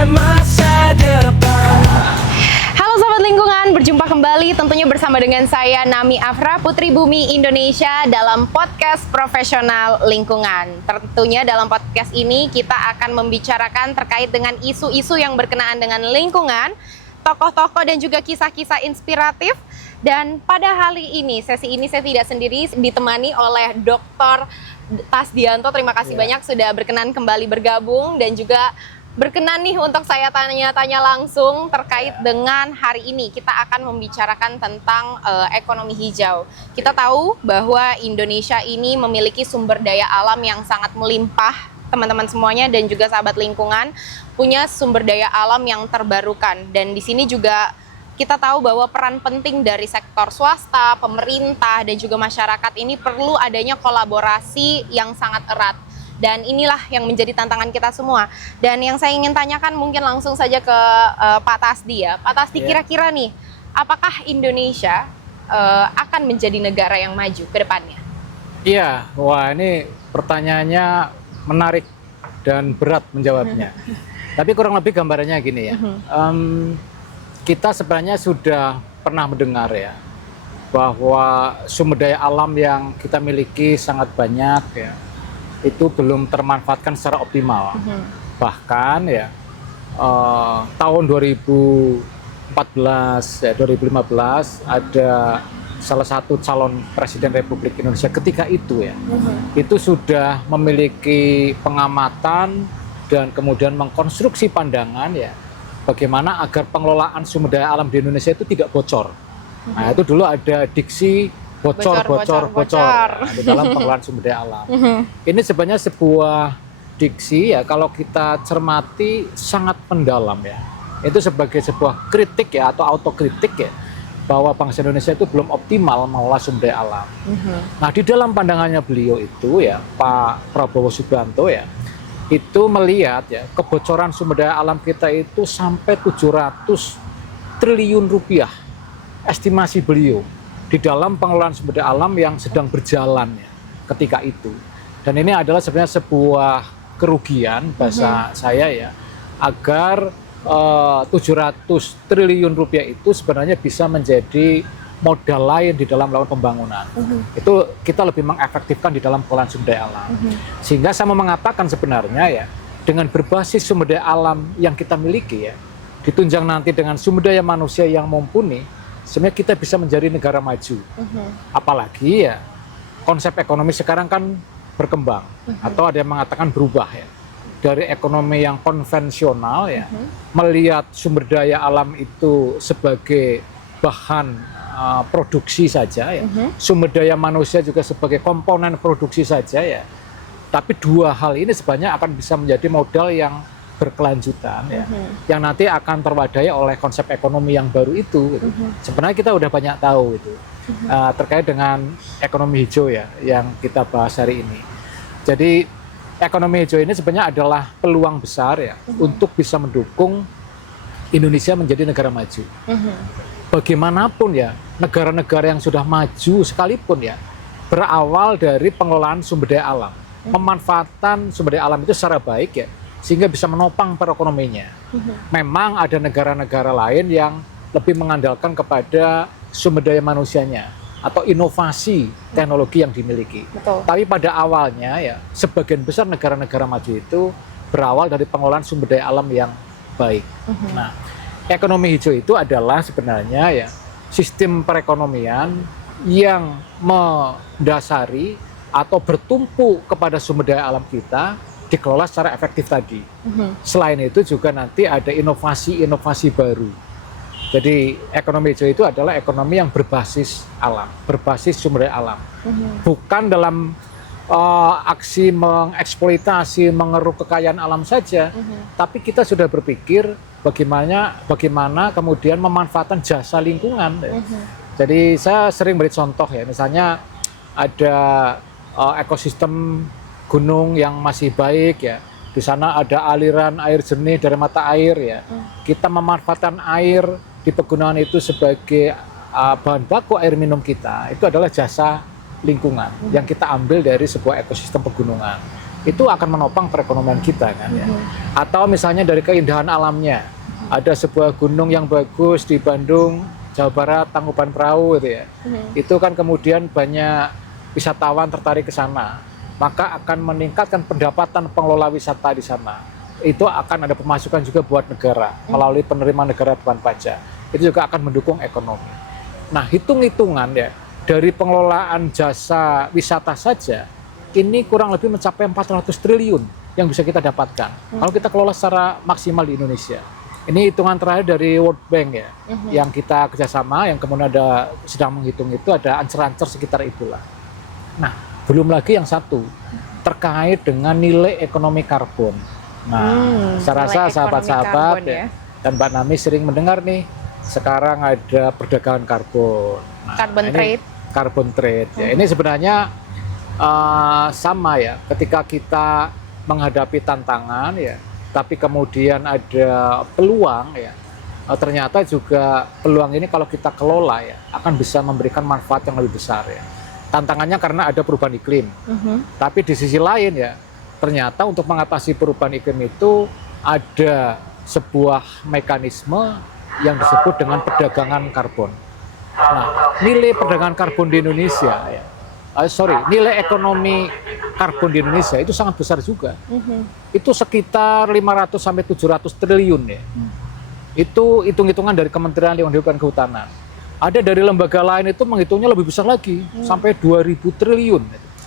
impian masa depan. Halo Sobat Lingkungan, berjumpa kembali tentunya bersama dengan saya Nami Afra, Putri Bumi Indonesia dalam podcast Profesional Lingkungan. Tentunya dalam podcast ini kita akan membicarakan terkait dengan isu-isu yang berkenaan dengan lingkungan, tokoh-tokoh dan juga kisah-kisah inspiratif. Dan pada hari ini, sesi ini saya tidak sendiri, ditemani oleh Dr. Tasdianto. Terima kasih banyak sudah berkenan kembali bergabung dan juga berkenan nih untuk saya tanya-tanya langsung terkait dengan hari ini. Kita akan membicarakan tentang ekonomi hijau. Kita tahu bahwa Indonesia ini memiliki sumber daya alam yang sangat melimpah, teman-teman semuanya, dan juga sahabat lingkungan punya sumber daya alam yang terbarukan. Dan di sini juga kita tahu bahwa peran penting dari sektor swasta, pemerintah, dan juga masyarakat ini perlu adanya kolaborasi yang sangat erat. Dan inilah yang menjadi tantangan kita semua. Dan yang saya ingin tanyakan mungkin langsung saja ke Pak Tasdi ya. Pak Tasdi, kira-kira nih, apakah Indonesia akan menjadi negara yang maju ke depannya? Iya, wah ini pertanyaannya menarik dan berat menjawabnya. Tapi kurang lebih gambarannya gini ya. Kita sebenarnya sudah pernah mendengar ya, bahwa sumber daya alam yang kita miliki sangat banyak ya, itu belum termanfaatkan secara optimal. Bahkan ya tahun 2014 ya 2015 ada salah satu calon presiden Republik Indonesia ketika itu ya, itu sudah memiliki pengamatan dan kemudian mengkonstruksi pandangan ya, bagaimana agar pengelolaan sumber daya alam di Indonesia itu tidak bocor. Nah, itu dulu ada diksi bocor. Nah, di dalam pengelolaan sumber daya alam. Ini sebenarnya sebuah diksi ya, kalau kita cermati sangat mendalam ya. Itu sebagai sebuah kritik ya, atau autokritik ya, bahwa bangsa Indonesia itu belum optimal mengelola sumber daya alam. Nah, di dalam pandangannya beliau itu ya, Pak Prabowo Subianto ya, itu melihat ya kebocoran sumber daya alam kita itu sampai 700 triliun rupiah, estimasi beliau di dalam pengelolaan sumber daya alam yang sedang berjalan ya ketika itu. Dan ini adalah sebenarnya sebuah kerugian bahasa saya ya, agar 700 triliun rupiah itu sebenarnya bisa menjadi modal lain di dalam melakukan pembangunan. Itu kita lebih mengefektifkan di dalam pengelolaan sumber daya alam. Sehingga saya mau mengatakan sebenarnya ya, dengan berbasis sumber daya alam yang kita miliki ya, ditunjang nanti dengan sumber daya manusia yang mumpuni, sebenarnya kita bisa menjadi negara maju. Apalagi ya, konsep ekonomi sekarang kan berkembang, atau ada yang mengatakan berubah ya. Dari ekonomi yang konvensional ya, melihat sumber daya alam itu sebagai bahan produksi saja ya, sumber daya manusia juga sebagai komponen produksi saja ya. Tapi dua hal ini sebenarnya akan bisa menjadi modal yang berkelanjutan ya, yang nanti akan terwadai oleh konsep ekonomi yang baru itu gitu. Sebenarnya kita udah banyak tahu itu terkait dengan ekonomi hijau ya, yang kita bahas hari ini. Jadi ekonomi hijau ini sebenarnya adalah peluang besar ya, untuk bisa mendukung Indonesia menjadi negara maju. Bagaimanapun ya, negara-negara yang sudah maju sekalipun ya, berawal dari pengelolaan sumber daya alam, pemanfaatan sumber daya alam itu secara baik ya, sehingga bisa menopang perekonominya. Memang ada negara-negara lain yang lebih mengandalkan kepada sumber daya manusianya atau inovasi teknologi yang dimiliki. Tapi pada awalnya ya, sebagian besar negara-negara maju itu berawal dari pengelolaan sumber daya alam yang baik. Nah, ekonomi hijau itu adalah sebenarnya ya sistem perekonomian yang mendasari atau bertumpu kepada sumber daya alam kita dikelola secara efektif tadi. Selain itu juga nanti ada inovasi-inovasi baru. Jadi ekonomi hijau itu adalah ekonomi yang berbasis alam, berbasis sumber daya alam. Bukan dalam aksi mengeksploitasi, mengeruk kekayaan alam saja, tapi kita sudah berpikir bagaimana kemudian memanfaatkan jasa lingkungan. Jadi saya sering beri contoh ya, misalnya ada ekosistem gunung yang masih baik ya, di sana ada aliran air jernih dari mata air ya, kita memanfaatkan air di pegunungan itu sebagai bahan baku air minum kita, itu adalah jasa lingkungan yang kita ambil dari sebuah ekosistem pegunungan. itu akan menopang perekonomian kita kan ya. Atau misalnya dari keindahan alamnya, ada sebuah gunung yang bagus di Bandung, Jawa Barat, Tangkuban Perahu gitu ya. Itu kan kemudian banyak wisatawan tertarik ke sana, maka akan meningkatkan pendapatan pengelola wisata di sana. Itu akan ada pemasukan juga buat negara melalui penerimaan negara bukan pajak. Itu juga akan mendukung ekonomi. Nah, hitung-hitungan ya dari pengelolaan jasa wisata saja ini kurang lebih mencapai 400 triliun yang bisa kita dapatkan kalau kita kelola secara maksimal di Indonesia. Ini hitungan terakhir dari World Bank ya, yang kita kerjasama, yang kemudian sedang menghitung itu ada ancer-ancer sekitar itulah. Nah, belum lagi yang satu terkait dengan nilai ekonomi karbon. Nah, saya rasa sahabat-sahabat ya, dan Mbak Nami sering mendengar nih, sekarang ada perdagangan karbon. Nah, carbon trade ya. Ini sebenarnya sama ya, ketika kita menghadapi tantangan ya, tapi kemudian ada peluang ya, ternyata juga peluang ini kalau kita kelola ya akan bisa memberikan manfaat yang lebih besar ya. Tantangannya karena ada perubahan iklim, tapi di sisi lain ya ternyata untuk mengatasi perubahan iklim itu ada sebuah mekanisme yang disebut dengan perdagangan karbon. Nah, nilai perdagangan karbon di Indonesia ya, nilai ekonomi karbon di Indonesia itu sangat besar juga. Itu sekitar 500 sampai 700 triliun ya. Itu hitung-hitungan dari Kementerian Lingkungan Hidup dan Kehutanan. Ada dari lembaga lain itu menghitungnya lebih besar lagi, sampai 2000 triliun.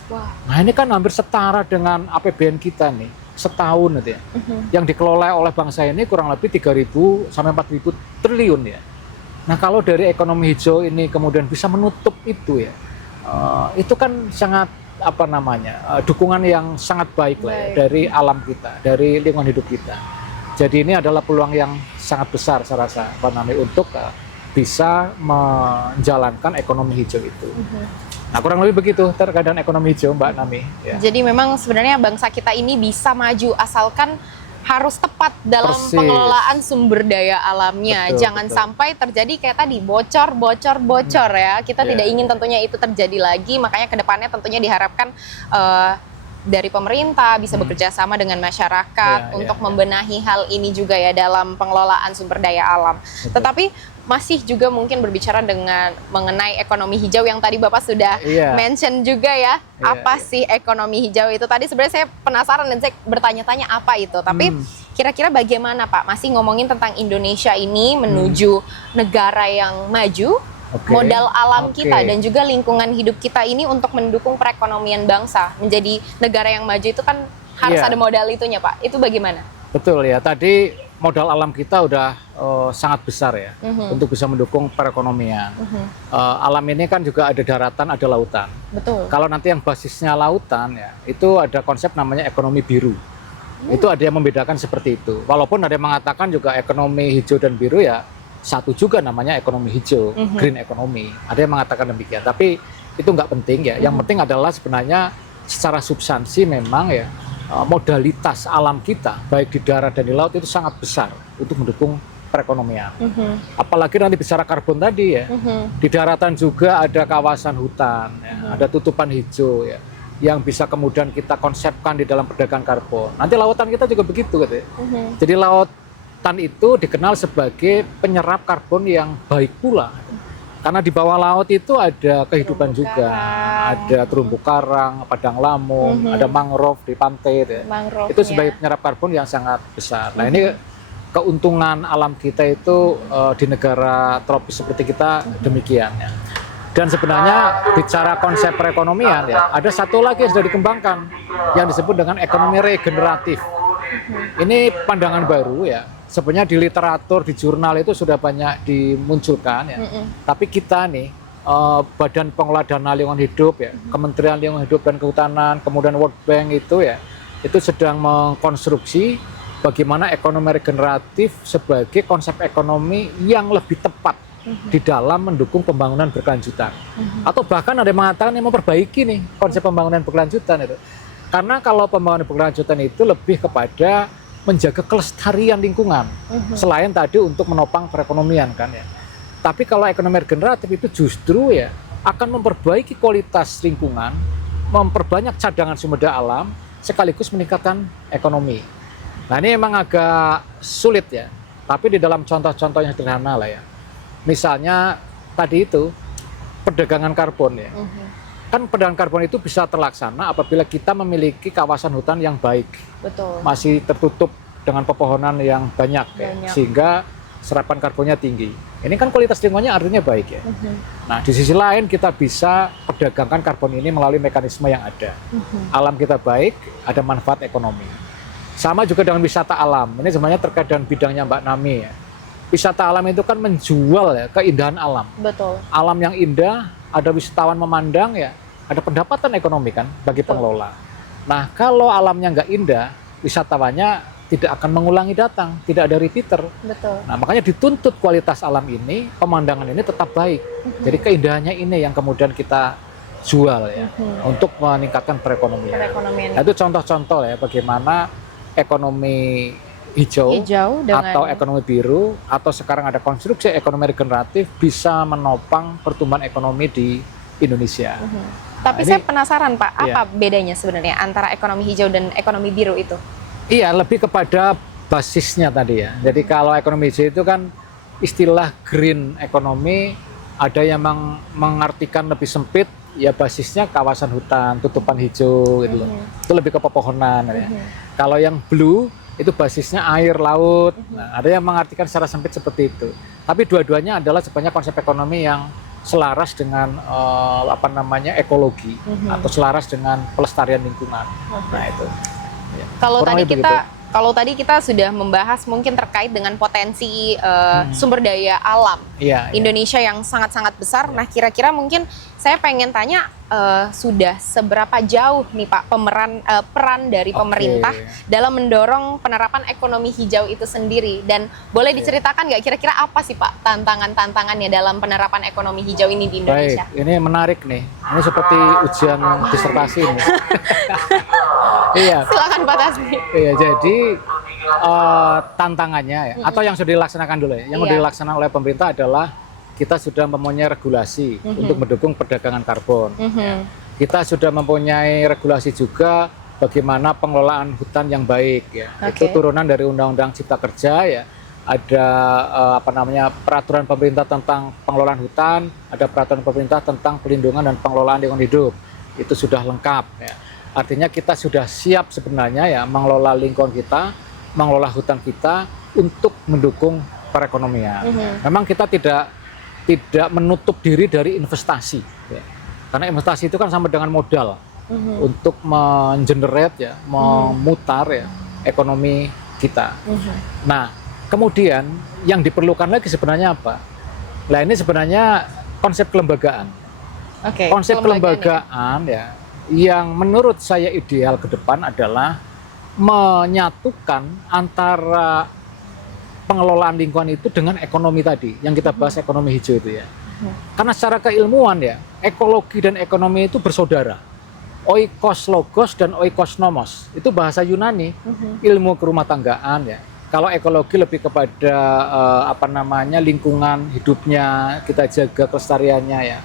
Wah. Nah, ini kan hampir setara dengan APBN kita nih, setahun gitu ya. Yang dikelola oleh bangsa ini kurang lebih 3000 sampai 4000 triliun ya. Nah, kalau dari ekonomi hijau ini kemudian bisa menutup itu ya, itu kan sangat dukungan yang sangat baik lah ya, dari alam kita, dari lingkungan hidup kita. Jadi ini adalah peluang yang sangat besar saya rasa Pak Nami untuk bisa menjalankan ekonomi hijau itu. Nah, kurang lebih begitu terkait dengan ekonomi hijau Mbak Nami ya. Jadi memang sebenarnya bangsa kita ini bisa maju asalkan harus tepat dalam pengelolaan sumber daya alamnya. Jangan sampai terjadi kayak tadi bocor ya. Kita tidak ingin tentunya itu terjadi lagi. Makanya kedepannya tentunya diharapkan dari pemerintah bisa bekerja sama dengan masyarakat untuk membenahi hal ini juga ya dalam pengelolaan sumber daya alam. Tetapi masih juga mungkin berbicara dengan mengenai ekonomi hijau yang tadi Bapak sudah mention juga ya. Apa sih ekonomi hijau itu? Tadi sebenarnya saya penasaran dan saya bertanya-tanya apa itu. Tapi kira-kira bagaimana Pak? Masih ngomongin tentang Indonesia ini menuju negara yang maju, modal alam kita dan juga lingkungan hidup kita ini untuk mendukung perekonomian bangsa. Menjadi negara yang maju itu kan harus ada modal itunya Pak. Itu bagaimana? Betul ya, tadi modal alam kita udah sangat besar ya untuk bisa mendukung perekonomian. Alam ini kan juga ada daratan, ada lautan. Betul. Kalau nanti yang basisnya lautan ya, itu ada konsep namanya ekonomi biru. Itu ada yang membedakan seperti itu. Walaupun ada yang mengatakan juga ekonomi hijau dan biru ya satu juga namanya ekonomi hijau, green economy. Ada yang mengatakan demikian, tapi itu nggak penting ya. Yang penting adalah sebenarnya secara substansi memang ya modalitas alam kita baik di darat dan di laut itu sangat besar untuk mendukung perekonomian. Apalagi nanti bicara karbon tadi ya, di daratan juga ada kawasan hutan, ya, ada tutupan hijau ya, yang bisa kemudian kita konsepkan di dalam perdagangan karbon. Nanti lautan kita juga begitu gitu ya. Jadi lautan itu dikenal sebagai penyerap karbon yang baik pula. Karena di bawah laut itu ada kehidupan juga, ada terumbu karang, padang lamung, ada mangrove di pantai, ya. Itu sebagai penyerap karbon yang sangat besar. Nah ini keuntungan alam kita itu di negara tropis seperti kita demikian ya. Dan sebenarnya bicara konsep perekonomian ya, ada satu lagi yang sudah dikembangkan yang disebut dengan ekonomi regeneratif. Ini pandangan baru ya. Sebenarnya di literatur, di jurnal itu sudah banyak dimunculkan ya. Tapi kita nih, Badan Pengelola Dana Lingkungan Hidup ya, Kementerian Lingkungan Hidup dan Kehutanan, kemudian World Bank itu ya, itu sedang mengkonstruksi bagaimana ekonomi regeneratif sebagai konsep ekonomi yang lebih tepat di dalam mendukung pembangunan berkelanjutan. Atau bahkan ada yang mengatakan yang memperbaiki nih konsep pembangunan berkelanjutan itu. Karena kalau pembangunan berkelanjutan itu lebih kepada menjaga kelestarian lingkungan, selain tadi untuk menopang perekonomian kan ya. Tapi kalau ekonomi regeneratif itu justru ya akan memperbaiki kualitas lingkungan, memperbanyak cadangan sumber daya alam, sekaligus meningkatkan ekonomi. Nah ini memang agak sulit ya, tapi di dalam contoh-contoh yang sederhana lah ya. Misalnya tadi itu perdagangan karbon ya. Kan perdagangan karbon itu bisa terlaksana apabila kita memiliki kawasan hutan yang baik. Betul. Masih tertutup dengan pepohonan yang banyak. Ya, sehingga serapan karbonnya tinggi. Ini kan kualitas lingkungannya artinya baik ya. Nah di sisi lain kita bisa perdagangkan karbon ini melalui mekanisme yang ada. Alam kita baik, ada manfaat ekonomi. Sama juga dengan wisata alam. Ini sebenarnya terkait dengan bidangnya Mbak Nami ya. Wisata alam itu kan menjual ya keindahan alam. Betul. Alam yang indah, ada wisatawan memandang ya, ada pendapatan ekonomi kan bagi pengelola. Nah kalau alamnya nggak indah, wisatawannya tidak akan mengulangi datang, tidak ada repeater. Betul. Nah makanya dituntut kualitas alam ini, pemandangan ini tetap baik. Jadi keindahannya ini yang kemudian kita jual ya, untuk meningkatkan perekonomian. Nah, itu contoh-contoh ya bagaimana ekonomi hijau dengan atau ekonomi biru atau sekarang ada konstruksi ekonomi regeneratif bisa menopang pertumbuhan ekonomi di Indonesia. Tapi Nah, saya penasaran Pak, apa bedanya sebenarnya antara ekonomi hijau dan ekonomi biru itu? Iya, lebih kepada basisnya tadi ya. Jadi kalau ekonomi hijau itu kan istilah green economy, ada yang mengartikan lebih sempit, ya basisnya kawasan hutan, tutupan hijau gitu loh. Itu lebih ke pepohonan ya. Kalau yang blue itu basisnya air, laut. Nah, ada yang mengartikan secara sempit seperti itu. Tapi dua-duanya adalah sebenarnya konsep ekonomi yang selaras dengan ekologi atau selaras dengan pelestarian lingkungan. Nah itu. Ya. Kalau tadi kita sudah membahas mungkin terkait dengan potensi sumber daya alam Indonesia yang sangat-sangat besar. Nah, kira-kira mungkin saya pengen tanya sudah seberapa jauh nih Pak peran dari pemerintah dalam mendorong penerapan ekonomi hijau itu sendiri, dan boleh diceritakan nggak kira-kira apa sih Pak tantangannya dalam penerapan ekonomi hijau ini di Indonesia? Baik, ini menarik nih. Ini seperti ujian disertasi nih. Iya. Silakan Pak Tasmi. Iya, jadi tantangannya ya, atau yang sudah dilaksanakan dulu ya. Yang sudah dilaksanakan oleh pemerintah adalah kita sudah mempunyai regulasi untuk mendukung perdagangan karbon. Ya. Kita sudah mempunyai regulasi juga bagaimana pengelolaan hutan yang baik ya. Itu turunan dari Undang-Undang Cipta Kerja ya. Ada peraturan pemerintah tentang pengelolaan hutan, ada peraturan pemerintah tentang pelindungan dan pengelolaan lingkungan hidup. Itu sudah lengkap ya. Artinya kita sudah siap sebenarnya ya mengelola lingkungan kita, mengelola hutan kita untuk mendukung perekonomian. Memang kita tidak menutup diri dari investasi, ya. Karena investasi itu kan sama dengan modal untuk mengenerate ya, memutar ya ekonomi kita. Nah, kemudian yang diperlukan lagi sebenarnya apa? Nah ini sebenarnya konsep kelembagaan. Konsep kelembagaan ya. Yang menurut saya ideal ke depan adalah menyatukan antara pengelolaan lingkungan itu dengan ekonomi tadi yang kita bahas, ekonomi hijau itu ya. Karena secara keilmuan ya, ekologi dan ekonomi itu bersaudara. Oikos logos dan oikos nomos itu bahasa Yunani, ilmu kerumah tanggaan ya. Kalau ekologi lebih kepada lingkungan hidupnya kita jaga kelestariannya ya.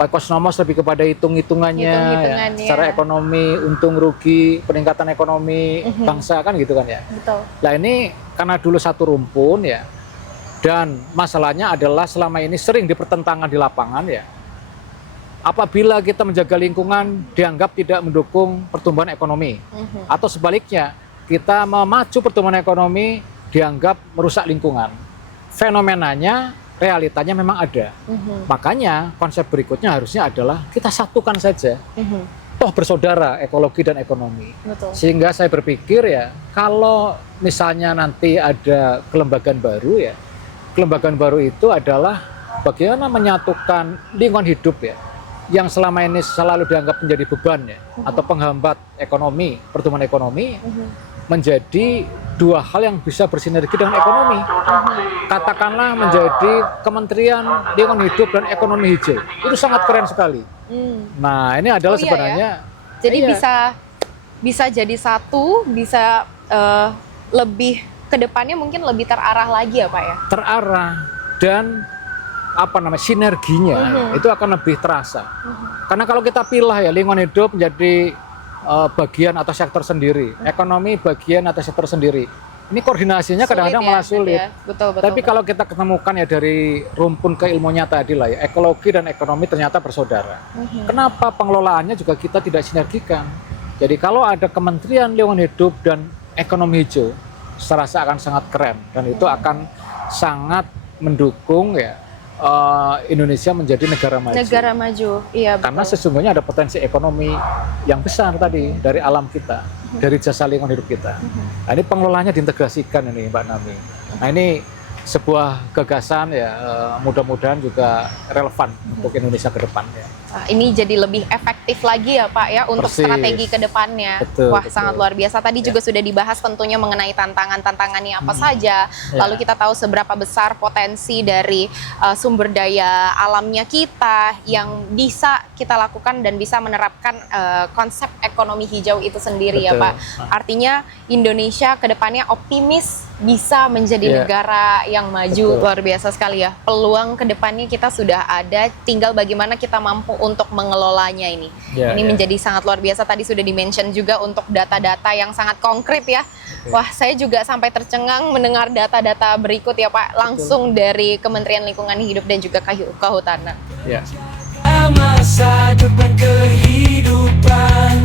Oikos nomos lebih kepada hitung-hitungannya ya, secara ekonomi, untung rugi, peningkatan ekonomi bangsa kan gitu kan ya. Betul. Nah ini karena dulu satu rumpun ya, dan masalahnya adalah selama ini sering dipertentangkan di lapangan ya. Apabila kita menjaga lingkungan dianggap tidak mendukung pertumbuhan ekonomi, atau sebaliknya kita memacu pertumbuhan ekonomi dianggap merusak lingkungan. Fenomenanya, realitanya memang ada. Makanya konsep berikutnya harusnya adalah kita satukan saja. Toh bersaudara ekologi dan ekonomi. Betul. Sehingga saya berpikir ya, kalau misalnya nanti ada kelembagaan baru ya, kelembagaan baru itu adalah bagaimana menyatukan lingkungan hidup ya, yang selama ini selalu dianggap menjadi beban ya, atau penghambat ekonomi, pertumbuhan ekonomi, menjadi dua hal yang bisa bersinergi dengan ekonomi. Katakanlah menjadi Kementerian Lingkungan Hidup dan Ekonomi Hijau. Itu sangat keren sekali. Nah, ini adalah sebenarnya jadi bisa jadi satu, bisa lebih kedepannya mungkin lebih terarah lagi ya Pak ya? Terarah dan sinerginya itu akan lebih terasa. Karena kalau kita pilih ya lingkungan hidup menjadi bagian atau sektor sendiri, ekonomi bagian atau sektor sendiri. Ini koordinasinya kadang-kadang malah sulit. Ya. Betul. Tapi kalau kita ketemukan ya dari rumpun keilmuannya tadi lah ya, ekologi dan ekonomi ternyata bersaudara. Kenapa pengelolaannya juga kita tidak sinergikan? Jadi kalau ada Kementerian Lingkungan Hidup dan Ekonomi Hijau, saya rasa akan sangat keren dan itu akan sangat mendukung ya Indonesia menjadi negara maju. Negara maju, iya betul. Karena sesungguhnya ada potensi ekonomi yang besar tadi dari alam kita, dari jasa lingkungan hidup kita. Nah, ini pengelolaannya diintegrasikan ini Mbak Nami. Nah ini sebuah gagasan ya mudah-mudahan juga relevan untuk Indonesia ke depan ya. Nah, ini jadi lebih efektif lagi ya Pak ya untuk Persis. strategi ke depannya. Betul, Wah, betul. sangat luar biasa. Tadi juga sudah dibahas tentunya mengenai tantangannya apa saja. Lalu kita tahu seberapa besar potensi dari sumber daya alamnya kita yang bisa kita lakukan dan bisa menerapkan konsep ekonomi hijau itu sendiri ya Betul. Pak. Artinya Indonesia ke depannya optimis bisa menjadi negara yang maju. Betul. Luar biasa sekali ya. Peluang ke depannya kita sudah ada, tinggal bagaimana kita mampu untuk mengelolanya ini. Ini menjadi sangat luar biasa. Tadi sudah di-mention juga untuk data-data yang sangat konkret ya. Wah, saya juga sampai tercengang mendengar data-data berikut ya Pak, langsung dari Kementerian Lingkungan Hidup dan juga Kehutanan. Ya. Masa depan kehidupan